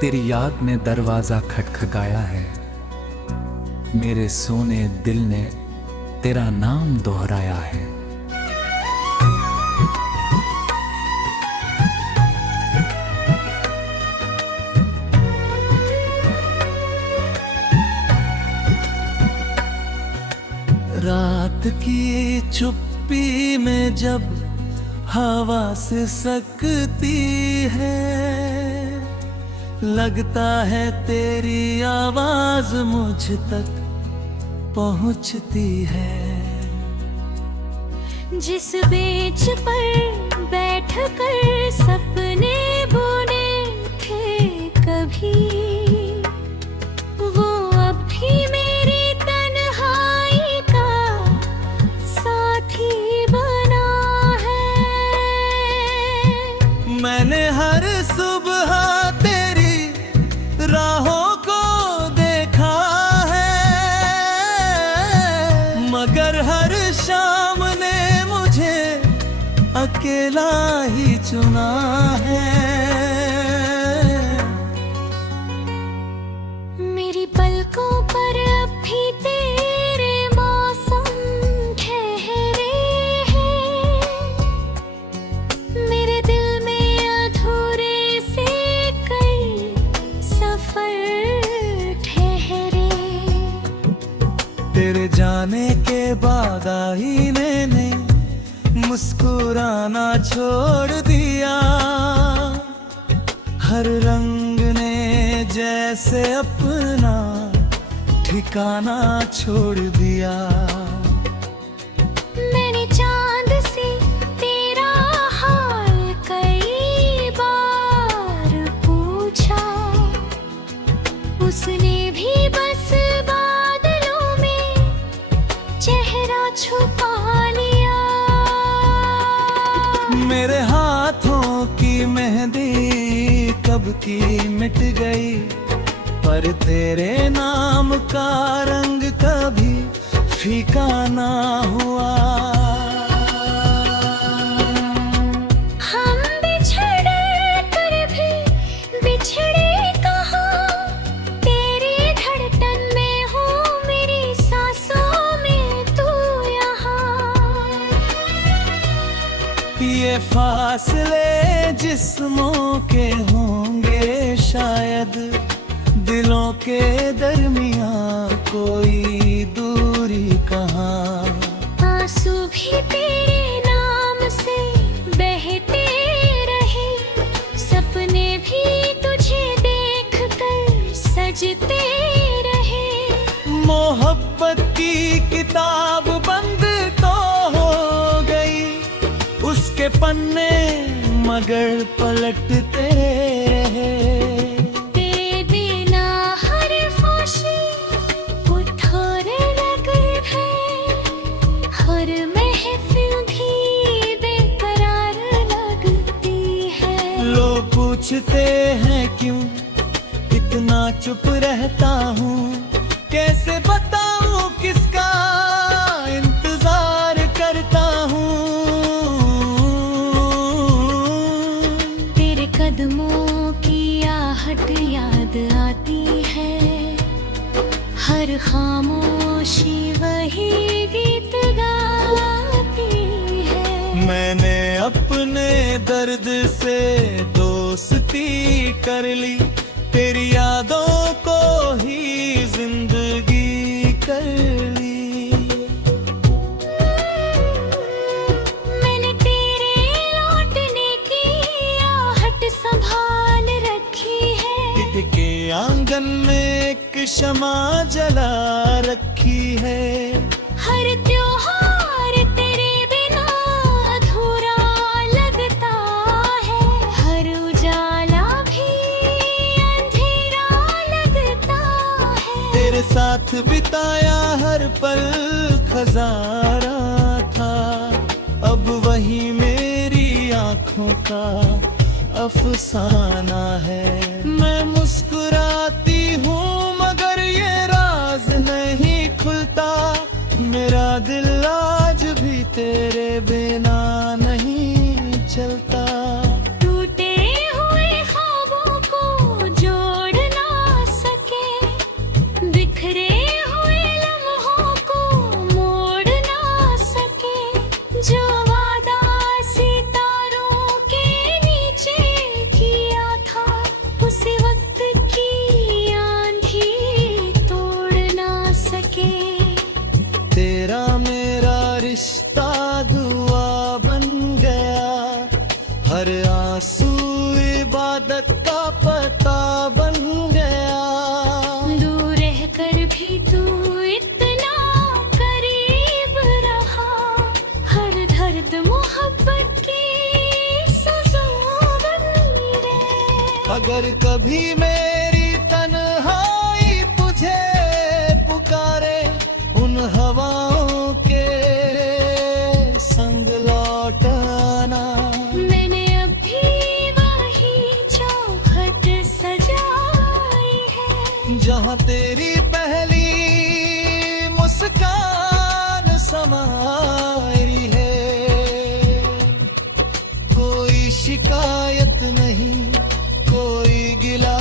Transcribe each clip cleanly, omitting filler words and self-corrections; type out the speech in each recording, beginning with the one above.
तेरी याद ने दरवाजा खटखटाया है, मेरे सोने दिल ने तेरा नाम दोहराया है। रात की चुप्पी में जब हवा से सकती है, लगता है तेरी आवाज मुझ तक पहुंचती है। जिस बेंच पर बैठकर सपने बुने थे कभी, वो अब भी मेरी तन्हाई का साथी बना है। मैंने हर सुबह तेरी राहों को देखा है, मगर हर शाम ने मुझे अकेला ही चुना है। मेरी पलकों पर अब भी तेरे मौसम ठहरे हैं, मेरे दिल में अधूरे से कई सफर ठहरे। तेरे जाने के बाद आईने ने मुस्कुराना छोड़ दिया, हर रंग ने जैसे अपना ठिकाना छोड़ दिया। मैंने चांद से तेरा हाल कई बार पूछा, उसने भी बस बादलों में चेहरा छुपा लिया। मेरे हाथों की मेहंदी कब की मिट गई, पर तेरे नाम का रंग कभी फीका ना हुआ। हम बिछड़ कर भी बिछड़े कहाँ, तेरी धड़कन में हूँ, मेरी सांसों में तू यहाँ। ये फासले जिस्मों के होंगे शायद, दिलों के दरमियां कोई दूरी कहाँ। आंसू भी तेरे नाम से बहते रहे, सपने भी तुझे देख कर सजते रहे। मोहब्बत की किताब बंद तो हो गई, उसके पन्ने मगर पलटते रहे। तेरे बिना हर खुशी उठोरे लगी है, हर महफिल भी बेकरार लगती है। लोग पूछते हैं क्यों इतना चुप रहता हूँ, कैसे बताऊँ किसका इंतजार करता हूँ। तेरे कदमों की आहट याद आती है, हर खामोशी वही गीत गाती है। मैंने अपने दर्द से दोस्ती कर ली, तेरी यादों को ही जिंदगी कर ली। मैंने तेरे लौटने की आहट संभाल रखी है, के आंगन में एक शमा जला रखी है। हर त्योहार तेरे बिना अधूरा लगता है, हर उजाला भी अंधेरा लगता है। तेरे साथ बिताया हर पल खजाना था, अब वही मेरी आंखों का अफसाना है। मैं मुस्कुराती हूँ मगर ये राज नहीं खुलता, मेरा दिल आज भी तेरे बिना नहीं चलता। टूटे हुए ख्वाबों को जोड़ अगर कभी मेरी तन्हाई तुझे पुकारे, उन हवाओं के संग लौट आना। मैंने अभी वही चौखट सजाई है, जहाँ तेरी पहली मुस्कान समाई है। कोई शिकायत नहीं, कोई गिला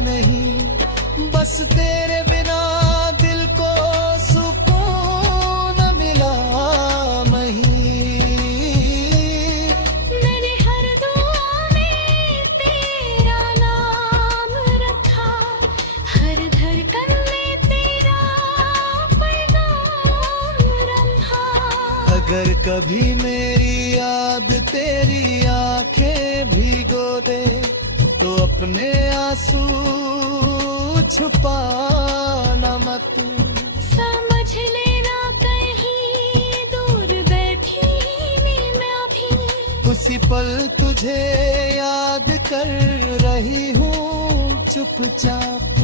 नहीं, बस तेरे बिना दिल को सुकून मिला नहीं। मैंने हर दुआ में तेरा नाम रखा, हर धड़कन में तेरा पैगाम रहा। अगर कभी मेरी याद तेरी आंखें भिगो दे, तो अपने आंसू छुपाना मत। समझ लेना कहीं दूर बैठी मैं भी, उसी पल तुझे याद कर रही हूँ चुपचाप।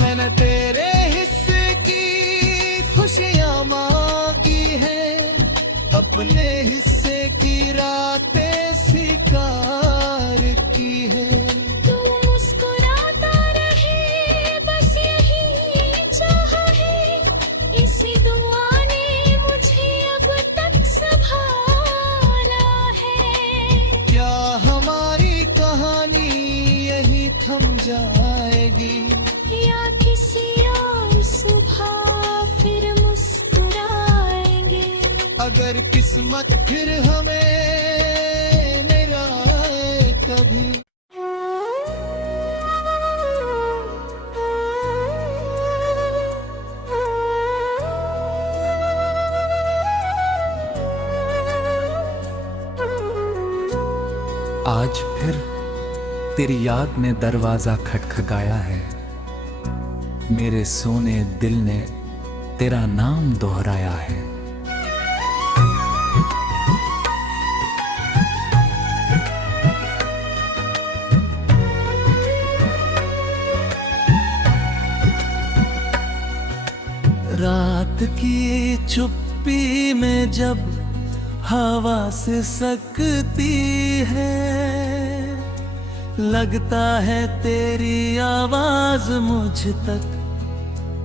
मैंने तेरे हिस्से की खुशियाँ मांगी है, अपने हिस्से की रातें स्वीकार की है। तू मुस्कुराता रहे बस यही चाह है, इसी दुआ ने मुझे अब तक संभाला है। क्या हमारी कहानी यही थम जाएगी, या किसी और सुबह फिर मुस्कुराएंगे। अगर किस्मत फिर हमें मिलाए कभी। आज फिर तेरी याद ने दरवाजा खटखटाया है, मेरे सोने दिल ने तेरा नाम दोहराया है। रात की चुप्पी में जब हवा से सकती है, लगता है तेरी आवाज मुझ तक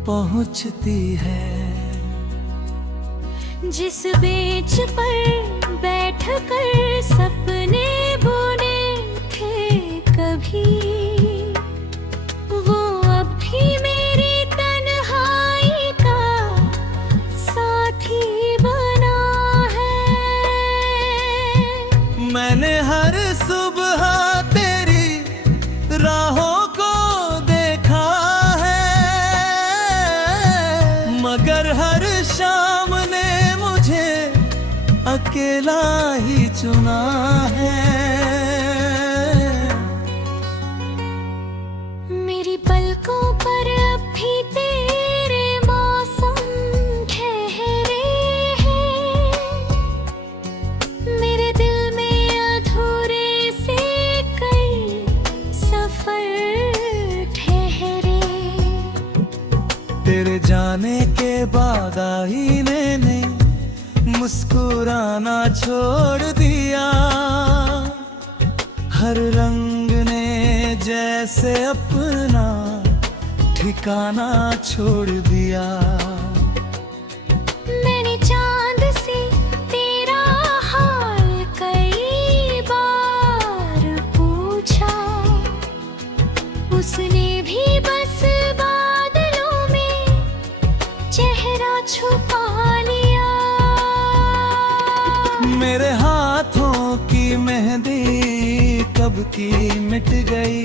पहुंचती है। जिस बेंच पर बैठ कर सपने बुने थे कभी, वो अब भी मेरी तन्हाई का साथी बना है। मैंने हर सुबह तेरी राहों को देखा है, मगर हर शाम ने मुझे अकेला ही चुना है। मेरी पलकों पर अब भी तेरे मौसम ठहरे हैं, मेरे दिल में अधूरे से कई सफर ठहरे। तेरे जाने के बाद आईने ने मुस्कुराना छोड़ दिया, हर रंग ने जैसे अपना ठिकाना छोड़ दिया। मैंने चांद से तेरा हाल कई बार पूछा, उसने भी बस बादलों में चेहरा छुपा लिया। मेरे हाथों की मेहंदी कब की मिट गई,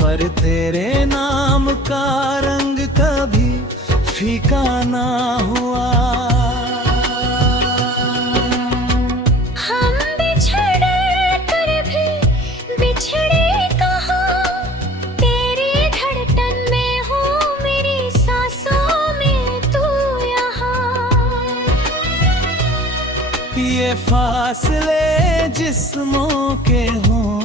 पर तेरे नाम का रंग कभी फीका ना हुआ। हम बिछड़ कर भी बिछड़े कहाँ, तेरी धड़कन में हूँ, मेरी सांसों में तू यहाँ। ये फासले जिस्मों के हों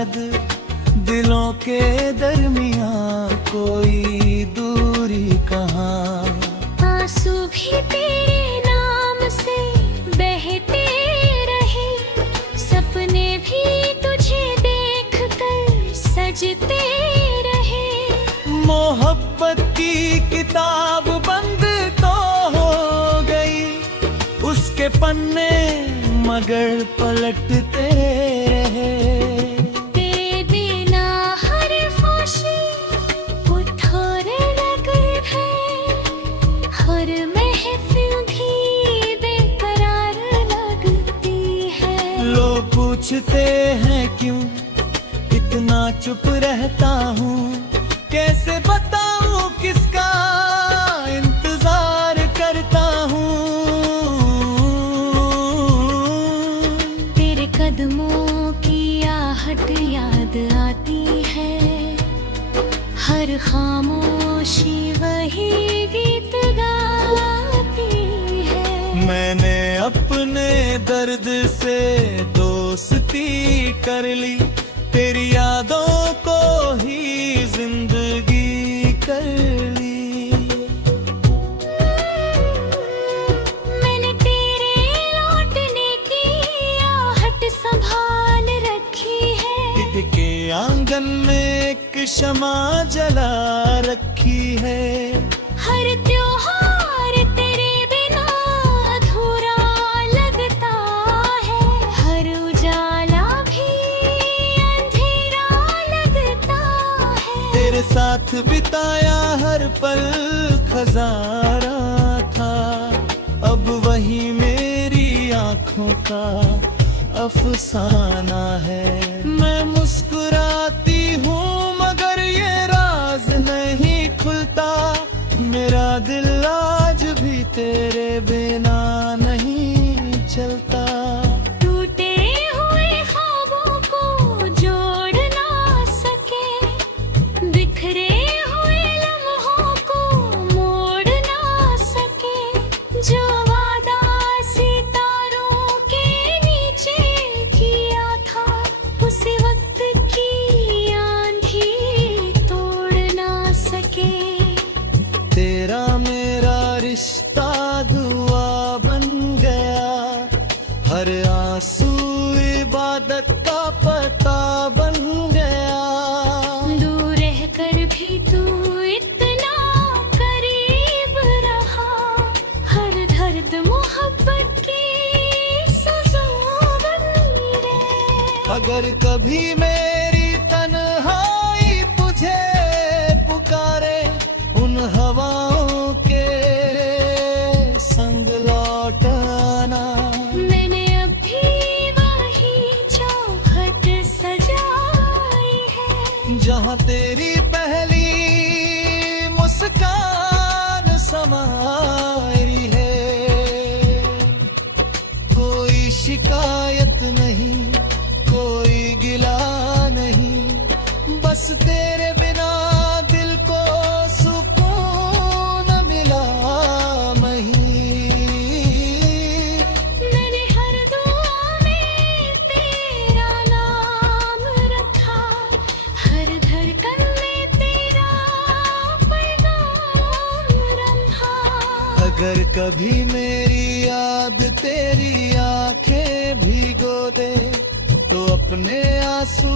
शायद दिलों के दरमियां कोई दूरी कहाँ। आंसू भी तेरे नाम से बहते रहे, सपने भी तुझे देख कर सजते रहे। मोहब्बत की किताब बंद तो हो गई, उसके पन्ने मगर पलटते रहे। तेरे बिना हर खुशी उठोरे लगे है, हर महफिल भी बेकरार लगती है। लोग पूछते हैं क्यों इतना चुप रहता हूँ, कैसे बताऊँ किसका इंतजार करता हूँ। तेरे कदमों की आहट याद आती है, हर खामोशी वही गीत गाती है। मैंने अपने दर्द से दोस्ती कर ली, तेरी यादों को ही जिंदगी कर ली। मैंने तेरे लौटने की आहट संभाल रखी है, के आंगन में एक शमा जला रखी है। हर त्योहार तेरे बिना अधूरा लगता है, हर उजाला भी अंधेरा लगता है। तेरे साथ बिताया हर पल खजाना था, अब वही मेरी आंखों का अफसाना है। मैं मुस्कुराती हूँ मगर ये राज नहीं खुलता, मेरा दिल आज भी तेरे बिना नहीं चलता। टूटे हुए ख्वाबों को जोड़ ना सके, बिखरे हुए लम्हों को मोड़ ना सके। जो वादा सितारों के नीचे किया था, उसी वक्त की आंधी तोड़ ना सके। तेरा मेरा रिश्ता दुआ बन गया, हर आंसू इबादत का पता बन गया। दूर रहकर भी तू इतना करीब रहा, हर दर्द मोहब्बत की सजा बन गए। अगर कभी मेरी तन्हाई तुझे पुकारे, उन हवाओं के संग लौट आना। मैंने अभी वही चौखट सजाई है, जहाँ तेरी पहली मुस्कान समाई है। कोई शिकायत नहीं, कोई गिला नहीं, बस तेरे बिना दिल को सुकून मिला नहीं। मैंने हर दुआ में तेरा नाम रखा, हर धड़कन में तेरा पैगाम रहा। अगर कभी मेरी याद तेरी आंखें भिगो दे, तो अपने आंसू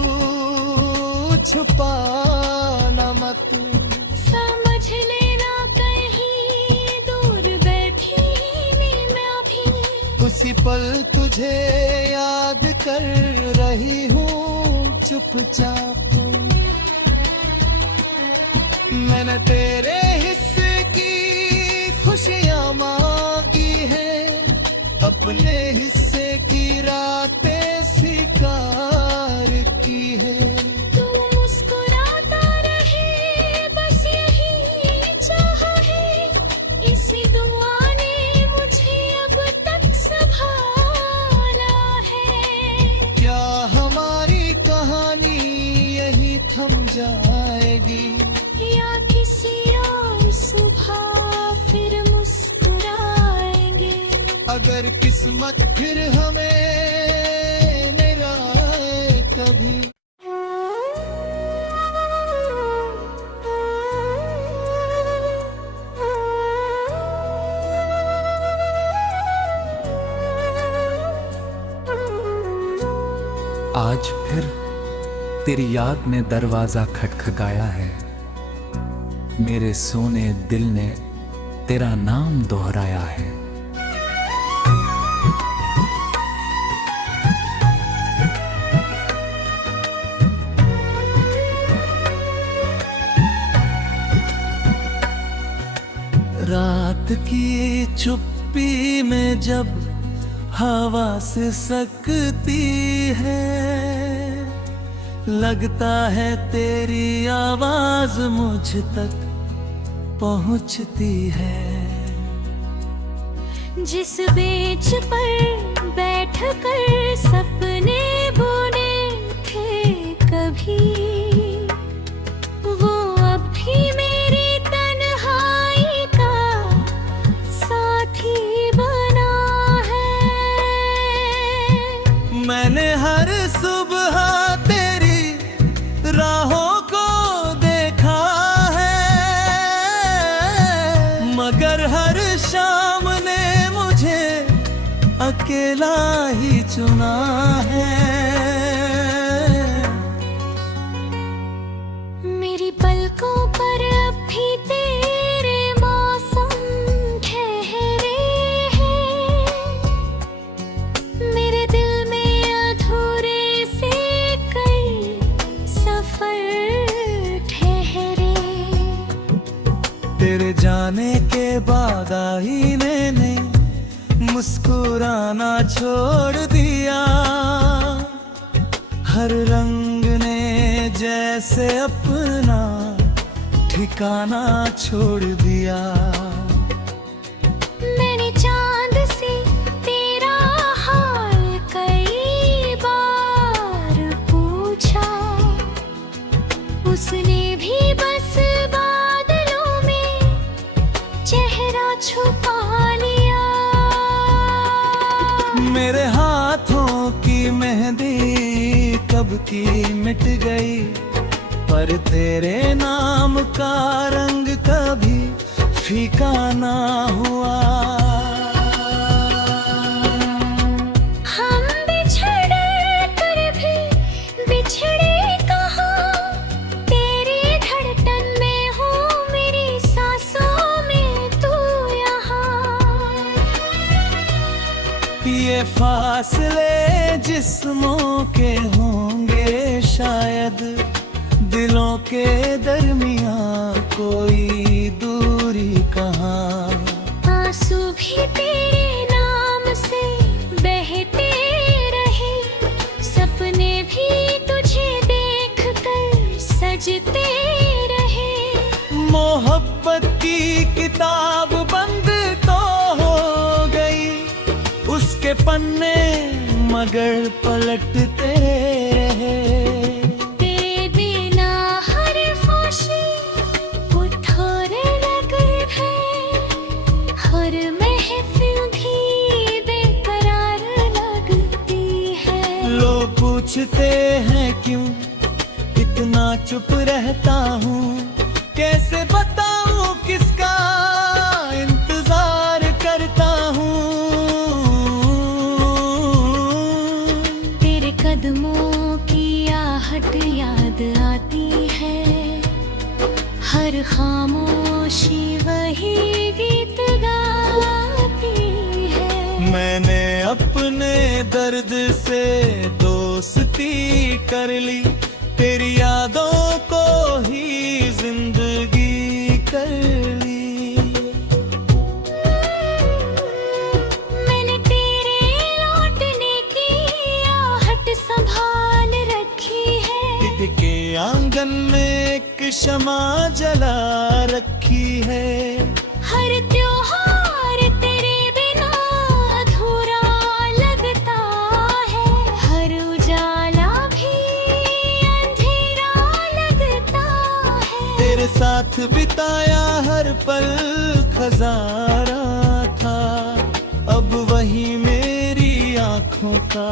छुपाना मत। समझ लेना कहीं दूर बैठी मैं भी, उसी पल तुझे याद कर रही हूँ चुपचाप। मैंने तेरे हिस्से की खुशियाँ मांगी है, अपने हिस्से की रातें स्वीकार की है। तू मुस्कुराता रहे बस यही चाहा है, इसी दुआ ने मुझे अब तक संभाला है। क्या हमारी कहानी यही थम जाएगी, या किसी और सुबह फिर मुस्कुराएंगे। अगर किस्मत फिर हमें मिलाए कभी। फिर तेरी याद ने दरवाजा खटखटाया है, मेरे सोने दिल ने तेरा नाम दोहराया है। रात की चुप्पी में जब हवा से सकती है, लगता है तेरी आवाज मुझ तक पहुंचती है। जिस बेंच पर बैठकर सपने बुने थे कभी, वो अब भी मेरी तन्हाई का साथी बना है। मैंने हर सुबह तेरी राहों को देखा है, मगर हर शाम ने मुझे अकेला ही चुना है। मेरी पलकों पर अब भी तेरे मौसम ठहरे हैं, मेरे दिल में अधूरे से कई सफर ठहरे। तेरे जाने के बाद आईने ने मुस्कुराना छोड़ दिया, हर रंग ने जैसे अपना ठिकाना छोड़ दिया। मैंने चांद से तेरा हाल कई बार पूछा, उसने भी बस बादलों में चेहरा छुपा लिया। मेरे हाथों की मेहंदी कब की मिट गई, पर तेरे नाम का रंग कभी फीका ना हुआ। हम बिछड़ कर भी बिछड़े कहाँ, तेरी धड़कन में हूँ, मेरी सांसों में तू यहाँ। ये फासले जिस्मों के होंगे शायद, दिलों के दरमियां कोई दूरी कहाँ। आंसू भी तेरे नाम से बहते रहे, सपने भी तुझे देख कर सजते रहे। मोहब्बत की किताब बंद तो हो गई, उसके पन्ने मगर पलटते रहे। तेरे बिना हर खुशी उथोरे लगे है, हर महफिल भी बेकरार लगती है। लोग पूछते हैं क्यों इतना चुप रहता हूँ, कैसे बताऊँ किसका इंतजार करता हूँ। तेरे कदमों की आहट याद आती है, हर खामोशी वही गीत गाती है। मैंने अपने दर्द से दोस्ती कर ली, तेरी यादों को ही जिंदगी कर ली। मैंने तेरे लौटने की आहट संभाल रखी है, के आंगन में एक शमा जला रखी है। हर त्योहार तेरे बिना अधूरा लगता है, हर उजाला भी अंधेरा लगता है। तेरे साथ बिताया हर पल खजारा था, अब वही मेरी आंखों का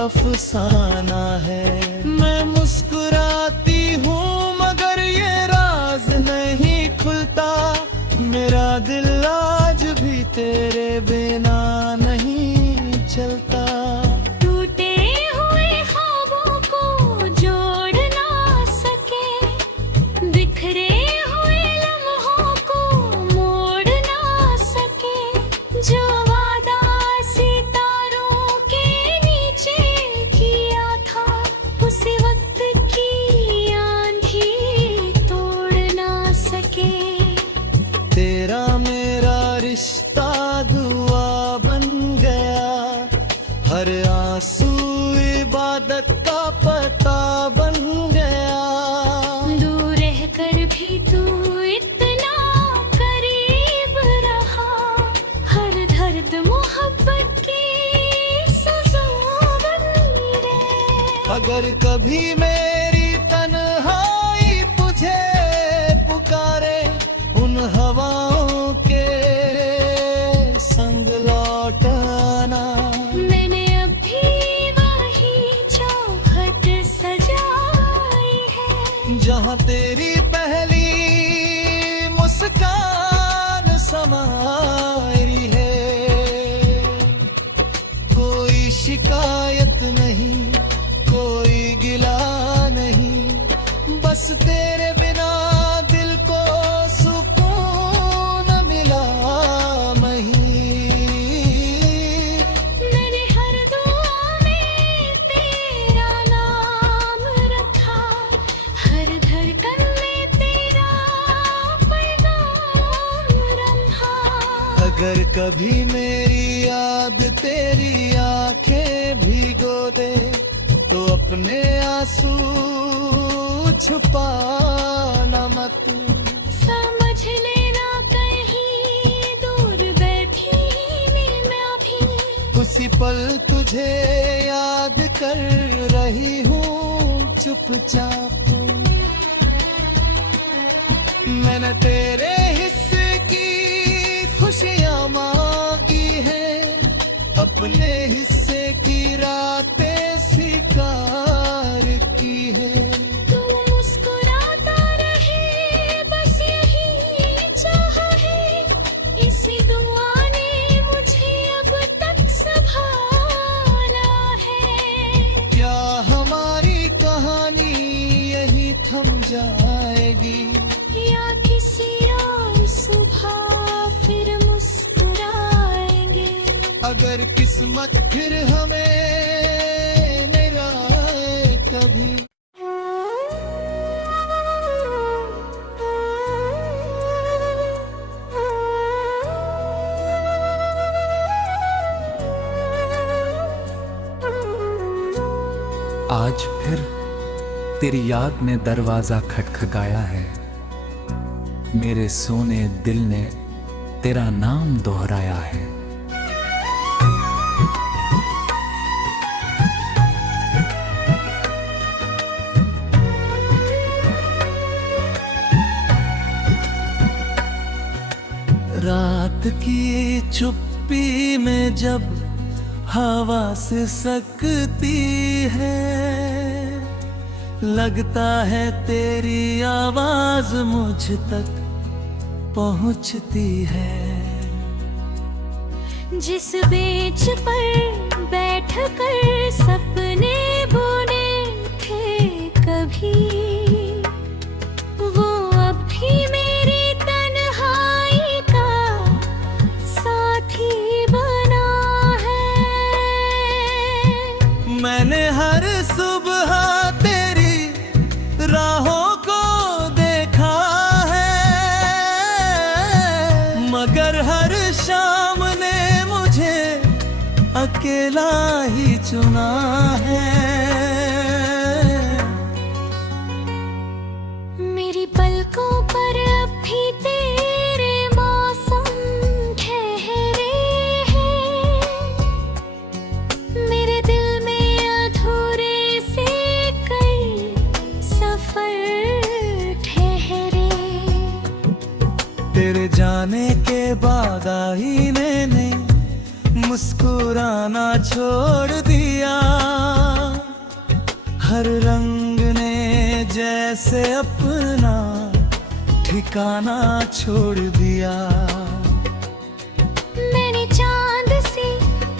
अफसाना है। मैं मुस्कुराती हूँ मगर ये राज नहीं खुलता, मेरा दिल आज भी तेरे बिना नहीं चलता। टूटे हुए ख्वाबों अगर कभी मेरी तन्हाई तुझे पुकारे, उन हवाओं के संग लौट आना। मैंने अभी वही चौखट सजाई है, जहाँ तेरी पहली मुस्कान समाई है। कोई शिकायत नहीं, कोई गिला नहीं, बस तेरे बिना दिल को सुकून मिला नहीं। मैंने हर दुआ में तेरा नाम रखा, हर धड़कन में तेरा पैगाम रहा। अगर कभी मेरी याद तेरी आंखें भिगो दे, तो अपने आंसू छुपाना मत। समझ लेना कहीं दूर बैठी मैं भी, उसी पल तुझे याद कर रही हूँ चुपचाप। मैंने तेरे हिस्से की खुशियाँ मांगी है, अपने हिस्से की रातें स्वीकार की है। तू मुस्कुराता रहे बस यही चाह है, इसी दुआ ने मुझे अब तक संभाला है। क्या हमारी कहानी यही थम जाएगी, या किसी और सुबह फिर मुस्कुराएंगे। अगर किस्मत फिर हमें मिलाए कभी। आज फिर तेरी याद ने दरवाजा खटखटाया है, मेरे सोने दिल ने तेरा नाम दोहराया है। रात की चुप्पी में जब हवा से सकती है, लगता है तेरी आवाज मुझ तक पहुंचती है। जिस बेंच पर बैठ कर सपने बुने थे कभी, वो अब भी मेरी तन्हाई का साथी बना है। मैंने हर सुबह तेरी राहों को देखा है, मगर हर शाम ने मुझे अकेला ही चुना है। मेरी पलकों पर अब भी तेरे मौसम ठहरे हैं, मेरे दिल में अधूरे से कई सफर ठहरे। तेरे जाने के बाद आईने ने मुस्कुराना छोड़ दिया, हर रंग ने जैसे अपना ठिकाना छोड़ दिया। मैंने चांद से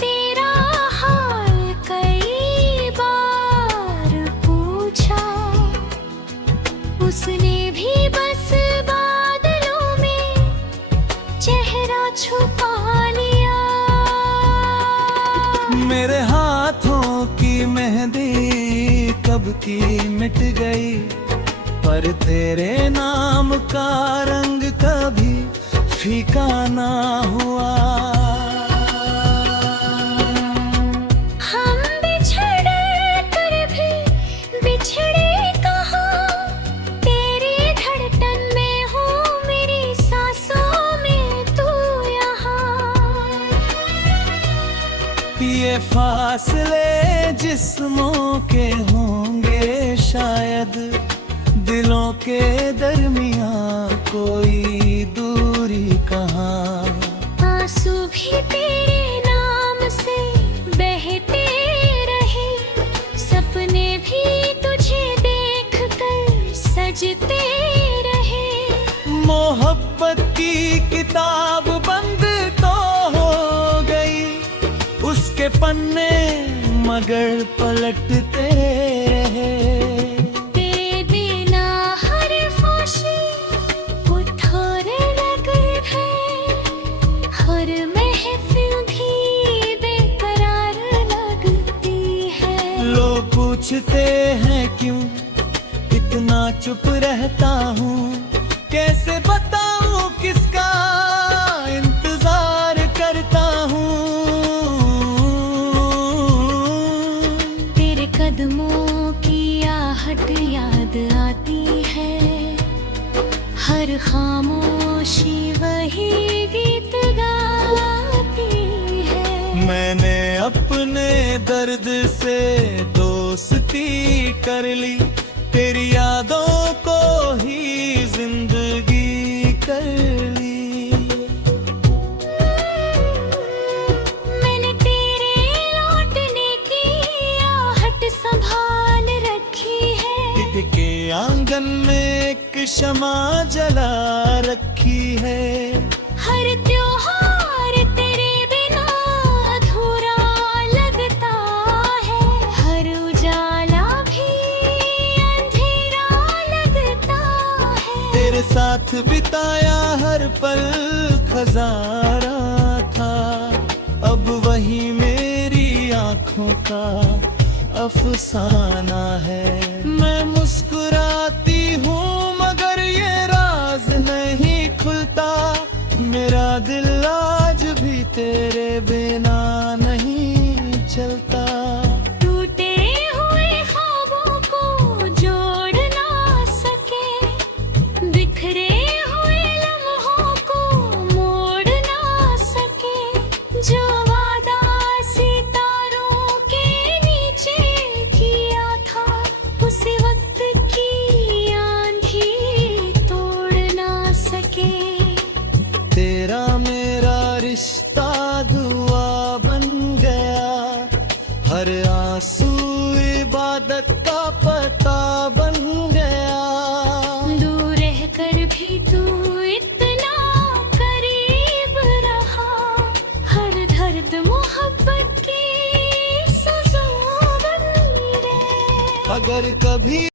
तेरा हाल कई बार पूछा, उसने भी बस बादलों में चेहरा छुपा लिया। मेरे हाथों की मेहंदी कब की मिट गई, पर तेरे नाम का रंग कभी फीका ना हुआ। हम बिछड़ कर भी बिछड़े कहाँ, तेरी धड़कन में हूँ, मेरी सांसों में तू यहाँ। ये फासले जिस्मों के हों शायद दिलों के दरमियां कोई दूरी कहाँ। आंसू भी तेरे नाम से बहते रहे, सपने भी तुझे देख कर सजते रहे। मोहब्बत की किताब बंद तो हो गई, उसके पन्ने मगर पलटते रहे। तेरे बिना हर खुशी थोड़े लगे है, हर महफिल भी बेकरार लगती है। लोग पूछते हैं क्यों इतना चुप रहता हूँ, कैसे बताऊँ किसका इंतजार करता हूँ। तेरे कदमों की आहट याद आती है, हर खामोशी वही गीत गाती है। मैंने अपने दर्द से दोस्ती कर ली, तेरी यादों को ही जिंदगी कर ली। मैंने तेरे लौटने की आहट संभाल रखी है, के आंगन में एक शमा जला रखी है। हर त्योहार तेरे बिना अधूरा लगता है, हर उजाला भी अंधेरा लगता है। तेरे साथ बिताया हर पल खजाना था, अब वही मेरी आंखों का अफसाना है। मैं मुस्कुराती हूँ मगर ये राज नहीं खुलता, मेरा दिल आज भी तेरे बिना नहीं चलता। टूटे हुए ख्वाबों को जोड़ ना सके, बिखरे हुए लम्हों को मोड़ ना सके। जो वादा सितारों के नीचे किया था, उसी वक्त की आंधी तोड़ ना सके। तेरा मेरा रिश्ता दुआ बन गया, हर आंसू इबादत का पता बन गया। दूर रह कर भी तू इतना करीब रहा, हर दर्द मोहब्बत की सजा बन गए। अगर कभी